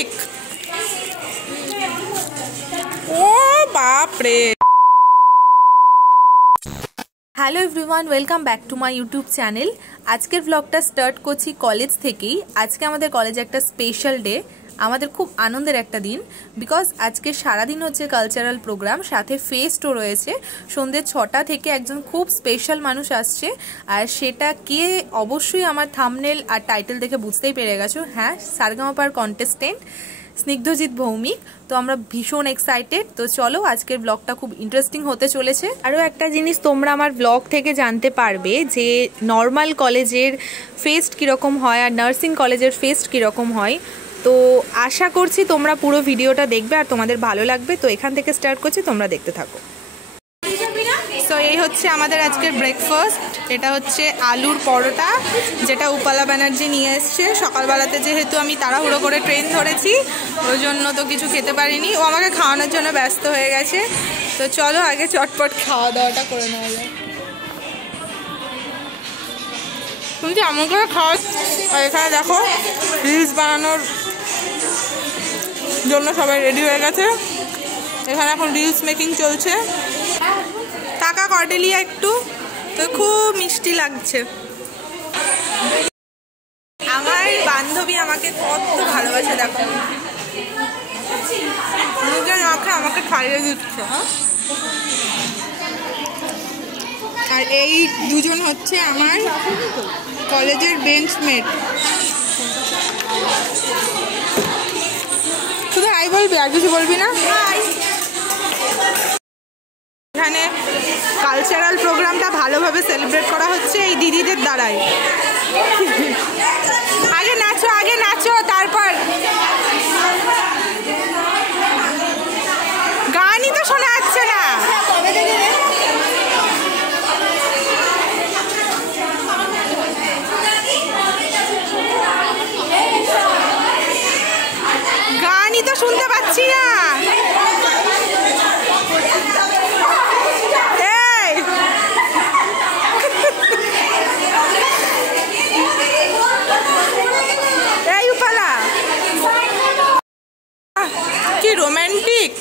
Romantic. ও বাপ রে। Hello everyone, welcome back to my YouTube channel. আজকের ব্লগটা স্টার্ট করছি কলেজ থেকেই। আজকে আমাদের কলেজে একটা স্পেশাল ডে, আমাদের খুব আনন্দের একটা দিন, বিকজ আজকে সারাদিন হচ্ছে কালচারাল প্রোগ্রাম, সাথে ফেস্টও রয়েছে। সন্ধ্যে 6টা থেকে একজন খুব স্পেশাল মানুষ আসছে, আর সেটা কে অবশ্যই আমার থাম্বনেল আর টাইটেল দেখে বুঝতেই পেরে গেছো। হ্যাঁ, সারেগামাপার কন্টেস্টেন্ট স্নিগ্ধজিৎ ভৌমিক। তো আমরা ভীষণ এক্সাইটেড। তো চলো, আজকের ব্লগটা খুব ইন্টারেস্টিং হতে চলেছে। আরও একটা জিনিস তোমরা আমার ব্লগ থেকে জানতে পারবে যে নর্মাল কলেজের ফেস্ট কীরকম হয় আর নার্সিং কলেজের ফেস্ট কীরকম হয়। তো আশা করছি তোমরা পুরো ভিডিওটা দেখবে আর তোমাদের ভালো লাগবে। তো এখান থেকে স্টার্ট করছি, তোমরা দেখতে থাকো। তো এই হচ্ছে আমাদের আজকের ব্রেকফাস্ট। এটা হচ্ছে আলুর পরোটা, যেটা উপালা ব্যানার্জি নিয়ে এসছে। সকালবেলাতে যেহেতু আমি তাড়াহুড়ো করে ট্রেন ধরেছি, ওই জন্য তো কিছু খেতে পারিনি। ও আমাকে খাওয়ানোর জন্য ব্যস্ত হয়ে গেছে। তো চলো আগে চটপট খাওয়া দাওয়াটা করে নেওয়া যায়। তুমি কি এমন করে খাওয়া? আর এখানে দেখো রিলস বানানোর জন্য সবাই রেডি হয়ে গেছে। এখানে এখন রিলস মেকিং চলছে। টাকা কর্ডেলিয়া একটু, তো খুব মিষ্টি লাগছে। আমার বান্ধবী আমাকে কত ভালোবাসে দেখো, মুখে মাখে আমাকে খাইয়ে দিচ্ছে। আর এই দুজন হচ্ছে আমার কলেজের বেঞ্চমেট। শুধু হাই বলবি, আর কিছু বলবি না? এখানে কালচারাল প্রোগ্রামটা ভালোভাবে সেলিব্রেট করা হচ্ছে এই দিদিদের দ্বারাই। আগে নাচো, আগে নাচো, তারপর গানই তো শোনা যাচ্ছে না। গানই তো শুনতে পাচ্ছি না। কি রোমান্টিক।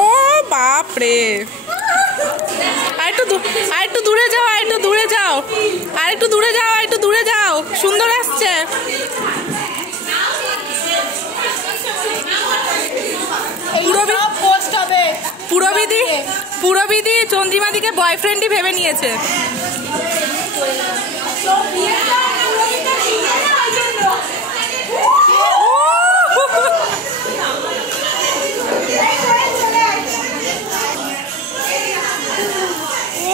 ও বাপ রে। আরেকটু দূরে যাও, আরেকটু দূরে যাও, আরেকটু দূরে যাও, আরেকটু দূরে যাও। সুন্দর আসছে। পুরবিদি চন্দ্রিমাদিকে বয়ফ্রেন্ডই ভেবে নিয়েছে।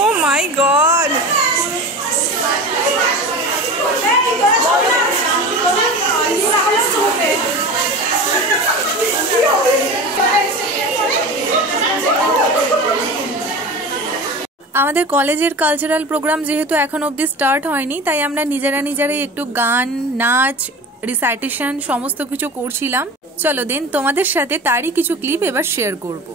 Oh my God! আমাদের কলেজের কালচারাল প্রোগ্রাম যেহেতু এখন অবধি স্টার্ট হয়নি, তাই আমরা নিজেরাই একটু গান, নাচ, রিসাইটেশন সমস্ত কিছু করছিলাম। চলো দেন তোমাদের সাথে তারই কিছু ক্লিপ এবার শেয়ার করব।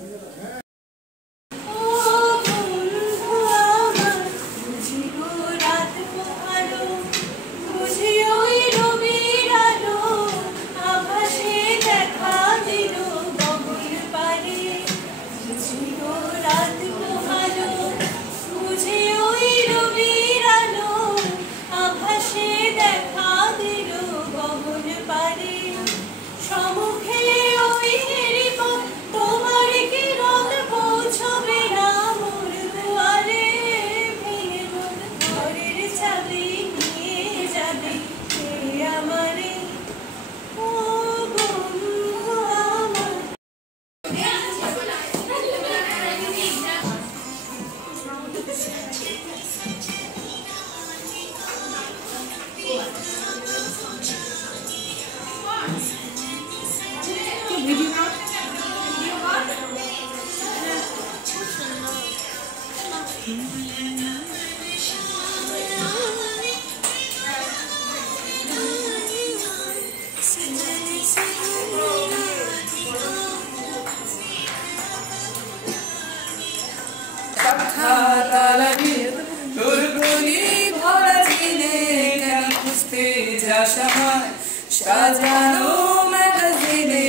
সাজানো ম্যাগাজিনে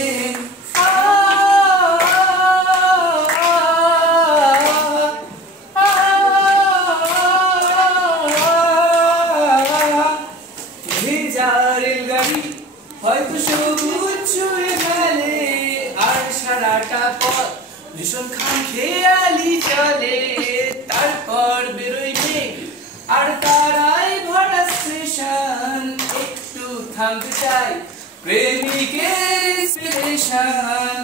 ভেজা রেলগাড়ি হয়তো সবুজ ছুঁয়ে ফেলে আর সারাটা পথ ভীষণ খামখেয়ালি চলে তারপর বেরোই মেঘ আর তারাই ভরা স্টেশন একটু থামতে চাই প্রেমিকের ইন্সপিরেশন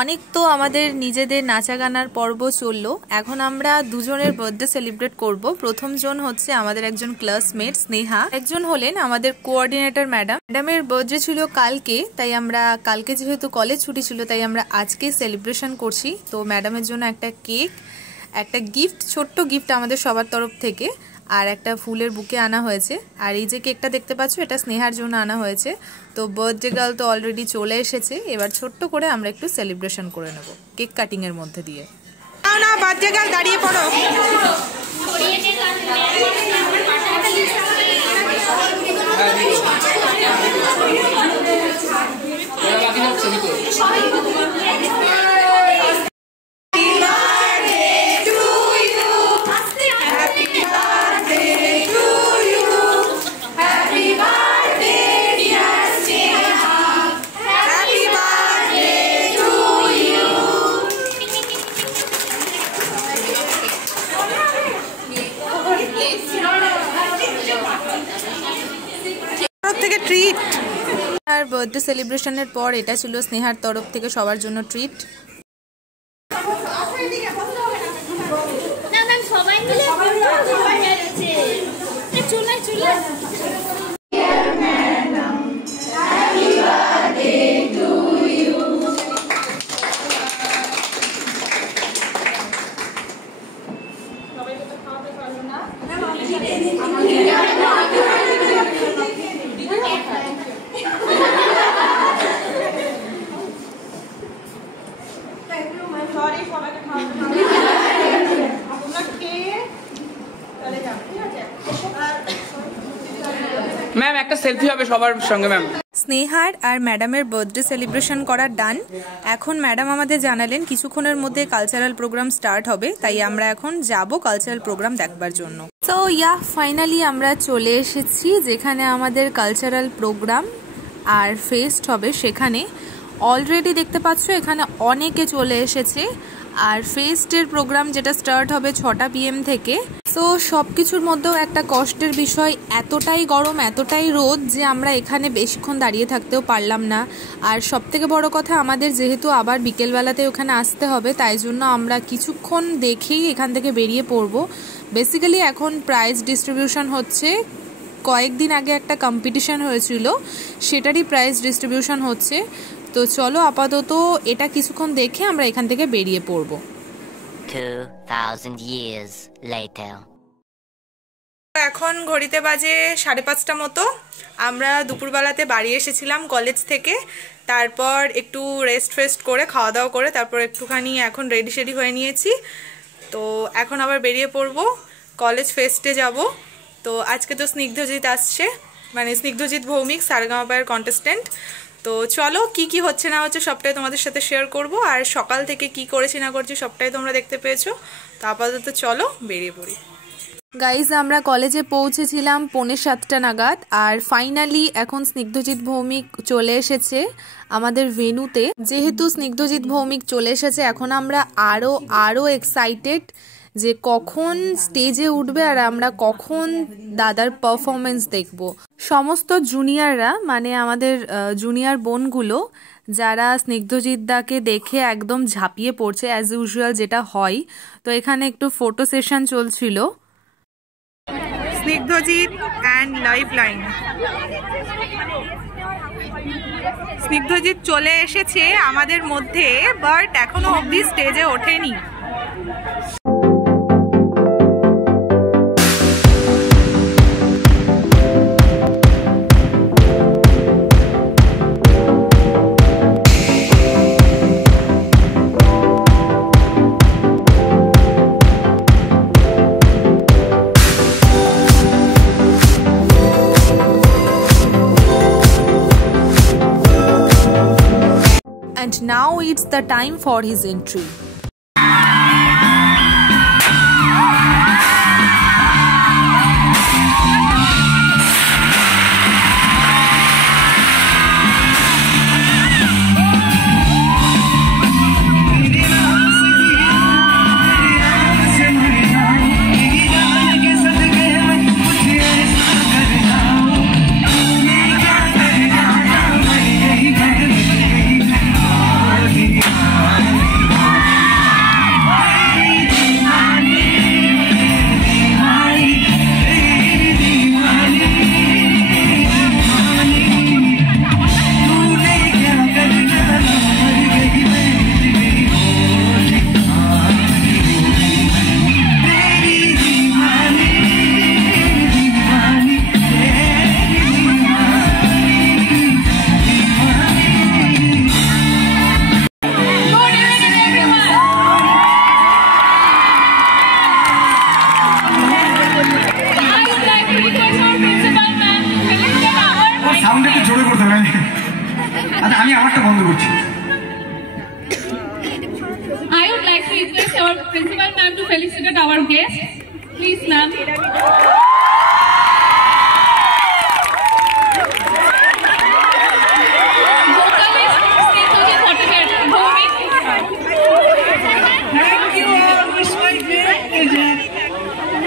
অনেক তো আমাদের নিজেদের নাচা গানার পর্ব চললো। এখন আমরা দুজনের বার্থডে সেলিব্রেট করব। প্রথম জন হচ্ছে আমাদের একজন ক্লাসমেট স্নেহা, একজন হলেন আমাদের কোঅর্ডিনেটর ম্যাডামের বার্থডে ছিল কালকে, তাই আমরা কালকে যেহেতু কলেজ ছুটি ছিল তাই আমরা আজকে সেলিব্রেশন করছি। তো ম্যাডামের জন্য একটা কেক, একটা গিফট, ছোট্ট গিফট আমাদের সবার তরফ থেকে, আর একটা ফুলের বুকে আনা হয়েছে। আর এই যে কেকটা দেখতে পাচ্ছ এটা স্নেহার জন্য আনা হয়েছে। তো বার্থডে গার্ল তো অলরেডি চলে এসেছে, এবার ছোট্ট করে আমরা একটু সেলিব্রেশন করে নেব কেক কাটিং এর মধ্যে দিয়ে। না বার্থডে গার্ল দাঁড়িয়ে পড়ো। থেকে ট্রিট। আর বার্থডে সেলিব্রেশনের পর এটা ছিল স্নেহার তরফ থেকে সবার জন্য ট্রিট। ম্যাম একটা সেলফি হবে সবার সঙ্গে। ম্যাম স্নেহার আর ম্যাডামের বার্থডে সেলিব্রেশন করা ডান। এখন ম্যাডাম আমাদের জানালেন কিছুক্ষণের মধ্যে কালচারাল প্রোগ্রাম স্টার্ট হবে, তাই আমরা এখন যাব কালচারাল প্রোগ্রাম দেখবার জন্য। তো ফাইনালি আমরা চলে এসেছি যেখানে আমাদের কালচারাল প্রোগ্রাম আর ফেস্ট হবে সেখানে। অলরেডি দেখতে পাচ্ছ এখানে অনেকে চলে এসেছে আর ফেস্টের প্রোগ্রাম যেটা স্টার্ট হবে 6টা PM থেকে। তো সব কিছুর মধ্যেও একটা কষ্টের বিষয়, এতটাই গরম এতটাই রোদ যে আমরা এখানে বেশিক্ষণ দাঁড়িয়ে থাকতেও পারলাম না। আর সবথেকে বড় কথা, আমাদের যেহেতু আবার বিকেলবেলাতে ওখানে আসতে হবে, তাই জন্য আমরা কিছুক্ষণ দেখেই এখান থেকে বেরিয়ে পড়ব। বেসিক্যালি এখন প্রাইজ ডিস্ট্রিবিউশন হচ্ছে, কয়েকদিন আগে একটা কম্পিটিশন হয়েছিল সেটারই প্রাইজ ডিস্ট্রিবিউশন হচ্ছে। তো চলো আপাতত এটা কিছুক্ষণ দেখে আমরা এখান থেকে বেরিয়ে পড়ব। 2000 years later. এখন ঘড়িতে বাজে 5:30 মতো। আমরা দুপুরবেলাতে বাড়ি এসেছিলাম কলেজ থেকে, তারপর একটু রেস্ট করে খাওয়া দাওয়া করে তারপর একটুখানি এখন রেডি হয়ে নিয়েছি। তো এখন আবার বেরিয়ে পড়ব, কলেজ ফেস্টে যাব। তো আজকে তো স্নিগ্ধজিৎ আসছে, মানে স্নিগ্ধজিৎ ভৌমিক সারেগামাপার কন্টেস্টেন্ট। তো চলো কি হচ্ছে না হচ্ছে সবটাই তোমাদের সাথে শেয়ার করব, আর সকাল থেকে কি করেছি না করছি সবটাই তোমরা দেখতে পেয়েছো। তো আপাতত চলো বেরিয়ে পড়ি। গাইজ, আমরা কলেজে পৌঁছেছিলাম 6:45 নাগাদ, আর ফাইনালি এখন স্নিগ্ধজিৎ ভৌমিক চলে এসেছে আমাদের ভেন্যুতে। যেহেতু স্নিগ্ধজিৎ ভৌমিক চলে এসেছে, এখন আমরা আরও এক্সাইটেড যে কখন স্টেজে উঠবে আর আমরা কখন দাদার পারফরমেন্স দেখব। সমস্ত জুনিয়ররা, মানে আমাদের জুনিয়র বোনগুলো যারা স্নিগ্ধজিৎ দাকে দেখে একদম ঝাঁপিয়ে পড়ছে অ্যাজ ইউজুয়াল যেটা হয়। তো এখানে একটু ফটো সেশন চলছিল। Snigdhajit and life line. Snigdhajit চলে এসেছে আমাদের মধ্যে, বাট এখনো অবধি স্টেজে ওঠেনি। And now it's the time for his entry. I would like to request our principal ma'am to felicitate our guest. Please, ma'am. Thank you all, it's my great pleasure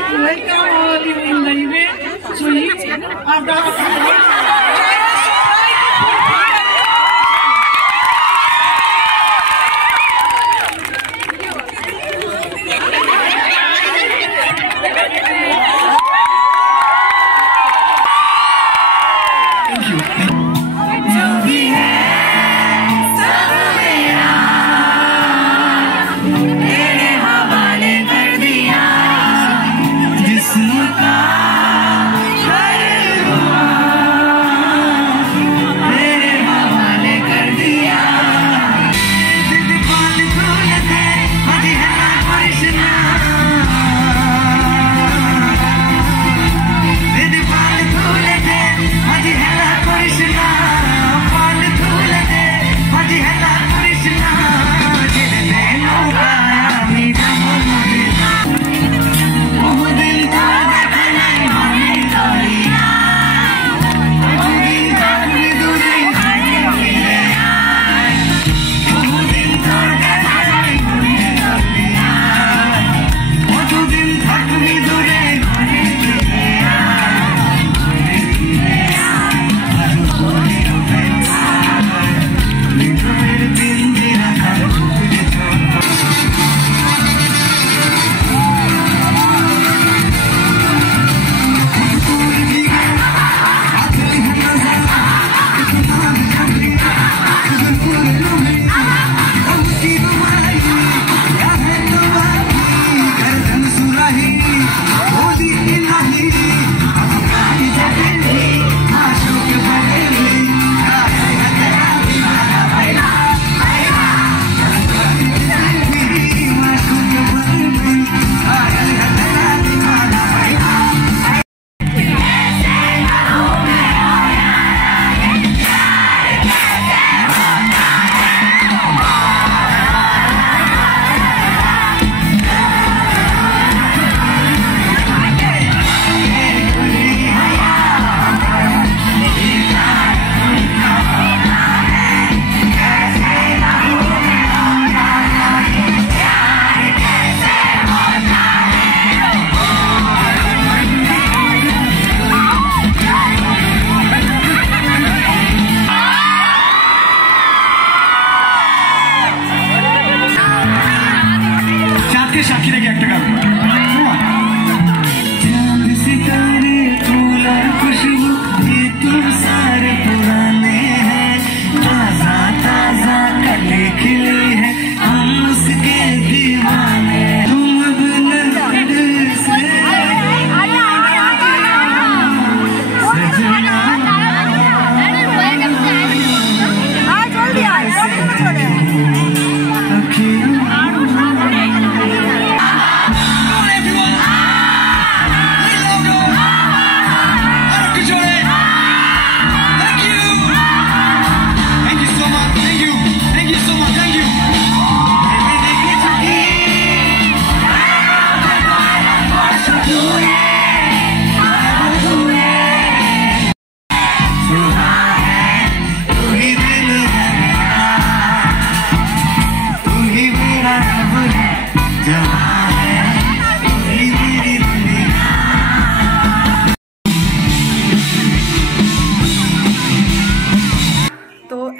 to welcome all you in the event. So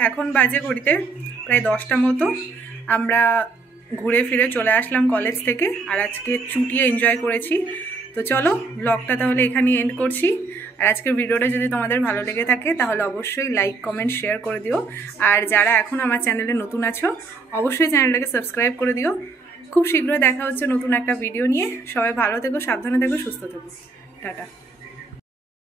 এখন বাজে ঘড়িতে প্রায় 10টা মতো। আমরা ঘুরে ফিরে চলে আসলাম কলেজ থেকে, আর আজকে ছুটি এনজয় করেছি। তো চলো ব্লগটা তাহলে এখানে এন্ড করছি। আর আজকের ভিডিওটা যদি তোমাদের ভালো লেগে থাকে তাহলে অবশ্যই লাইক কমেন্ট শেয়ার করে দিও। আর যারা এখন আমার চ্যানেলে নতুন আছো অবশ্যই চ্যানেলটাকে সাবস্ক্রাইব করে দিও। খুব শীঘ্রই দেখা হচ্ছে নতুন একটা ভিডিও নিয়ে। সবাই ভালো থেকো, সাবধানে থেকো, সুস্থ থেকো। টাটা।